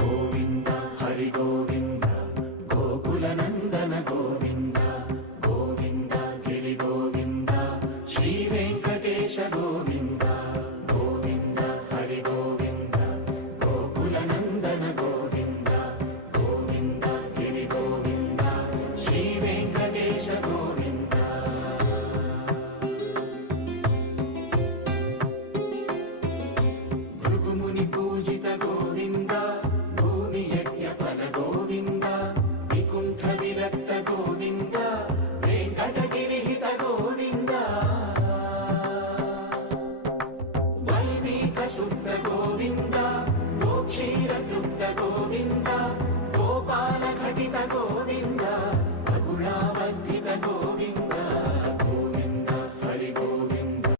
గోవింద హరి గోవింద గోకుల నందన గోవింద గోవింద గిరి గోవింద శ్రీ వెంకటేశ గోవింద గోవింద హరి గోవింద గోకుల నందన గోవింద గోవింద గిరి గోవింద శ్రీ వెంకటేశ గోవింద. భృగుముని పూజిత గోవింద భూమి యజ్ఞ ఫల గోవింద వికుంఠ విరక్త గోవింద వెంకటగిరిహిత గోవింద వల్మీక శుద్ధ